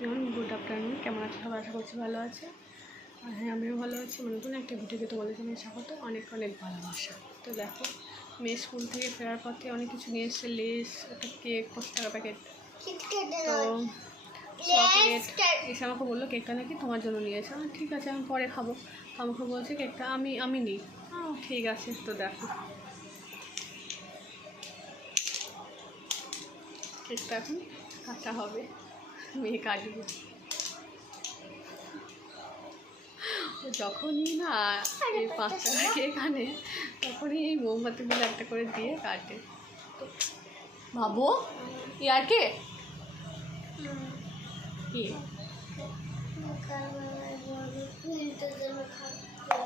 Good afternoon, কেমন আছে সবাই? আশা করছি ভালো আছে। আর হ্যাঁ, আমিও ভালো আছি। নতুন একটা ভিডিওকে তোমাদের সঙ্গে স্বাগত, অনেক অনেক ভালোবাসা। তো দেখো, মেয়ে স্কুল থেকে ফেরার পথে অনেক কিছু নিয়ে এসছে। লেস, একটা কেক, 50 টাকা প্যাকেট, তো চকলেট। এসে আমাকে বললো কেকটা নাকি তোমার জন্য নিয়েছে। আমি ঠিক আছে, আমি পরে খাবো। আমাকে বলছে কেকটা আমি নিই। ঠিক আছে। তো দেখো, কেকটা এখন কাটা হবে, মেয়ে কাটবে। যখনই না এই 5 টাকা কেক আনে, তখনই এই মোমবাতিগুলো একটা করে দিয়ে কাটে। তো ভাবো, ইয়ার কে কি?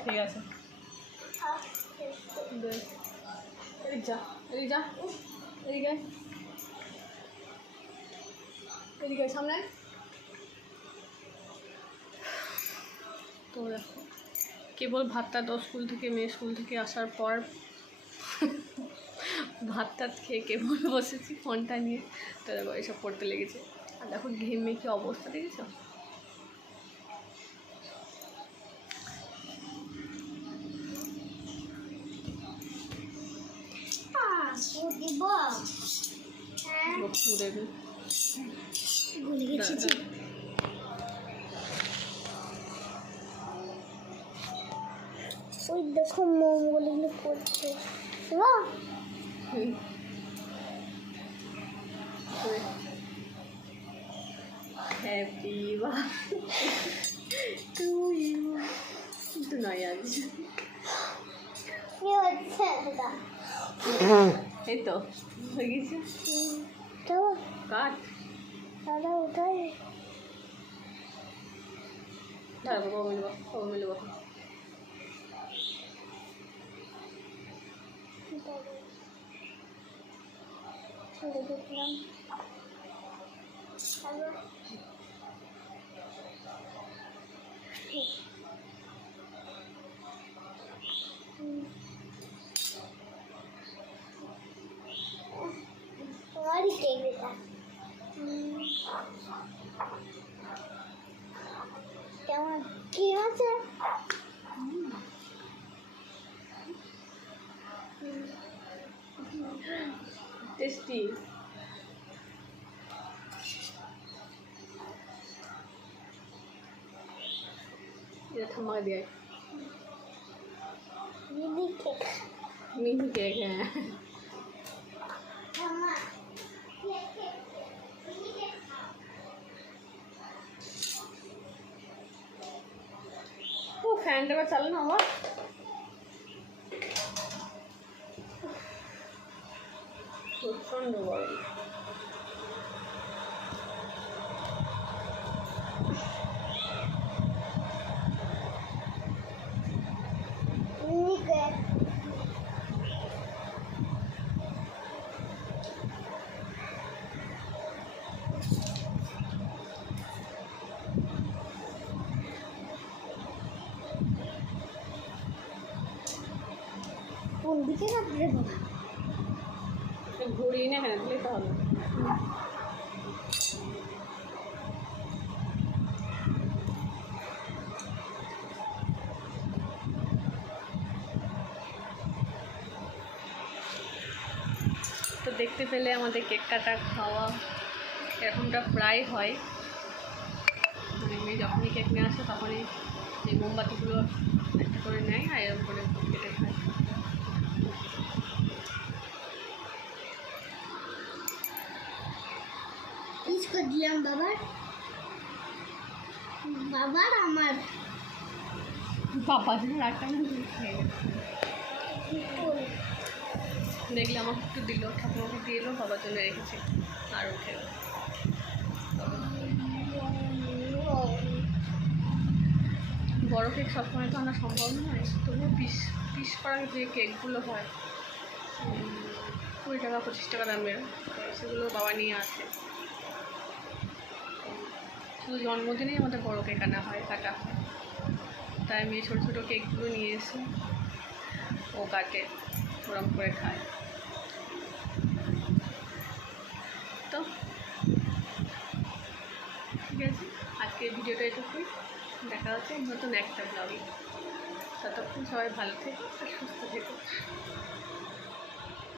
ঠিক আছে, যা যা, এদিকে সামনে। তো দেখো, কেবল ভাতটা স্কুল থেকে মেয়ে স্কুল থেকে আসার পর ভাতটা খেয়ে কেবল বসেছি ফোনটা নিয়ে। তো দেখো এসব পড়তে লেগেছে। আর দেখো ঘেমে কি অবস্থা, দেখেছ? ওই দেখো মোমগুলো করছে। Happy to you. কিন্তু নয় আজ কি হচ্ছে এটা? এই তো হয়ে গেছে। তো কাট, দাদা ওটাই তারপর মিলব। দেখলাম। কেমন কি আছে? টেস্টি। এটা ঠাম্মা দিয়ে মিনি কেক। হ্যাঁ, ও ফ্যানটা এবার চালানো আবার। প্রচণ্ড গরম। কোন দিকে কাটবে? ঘুরিয়ে না কেন দিলে তো হবে। তো দেখতে পেলে আমাদের কেক কাটা খাওয়া এরকমটা প্রায় হয়। মানে মেয়ে যখনই কেক নিয়ে আসে তখনই এই মোমবাতিগুলো একটা করে নেয় আর এরকম করে কেটে খায়। দিলাম বাবার আমার বাবা যেন রাখটা খেয়ে দেখলে আমাকে একটু দিল, ঠাকুমাকে দিয়ে এলো, বাবার জন্য রেখেছি আর উঠে গেল। বড় কেক সবসময় তো আনা সম্ভব নয়, তবুও পিস করা যে কেকগুলো হয় 20 টাকা 25 টাকা দামের, সেগুলো বাবা নিয়ে আসে। শুধু জন্মদিনেই আমাদের বড় কেক আনা হয়, কাটা হয়। তাই মেয়ে ছোটো ছোটো কেকগুলো নিয়ে এসে ও কাটে, ওরম করে খায়। তো ঠিক আছে, আজকের ভিডিওটা এটুকুই। দেখা হচ্ছে নতুন একটা ব্লগে। ততক্ষণ সবাই ভালো থেকো আর সুস্থ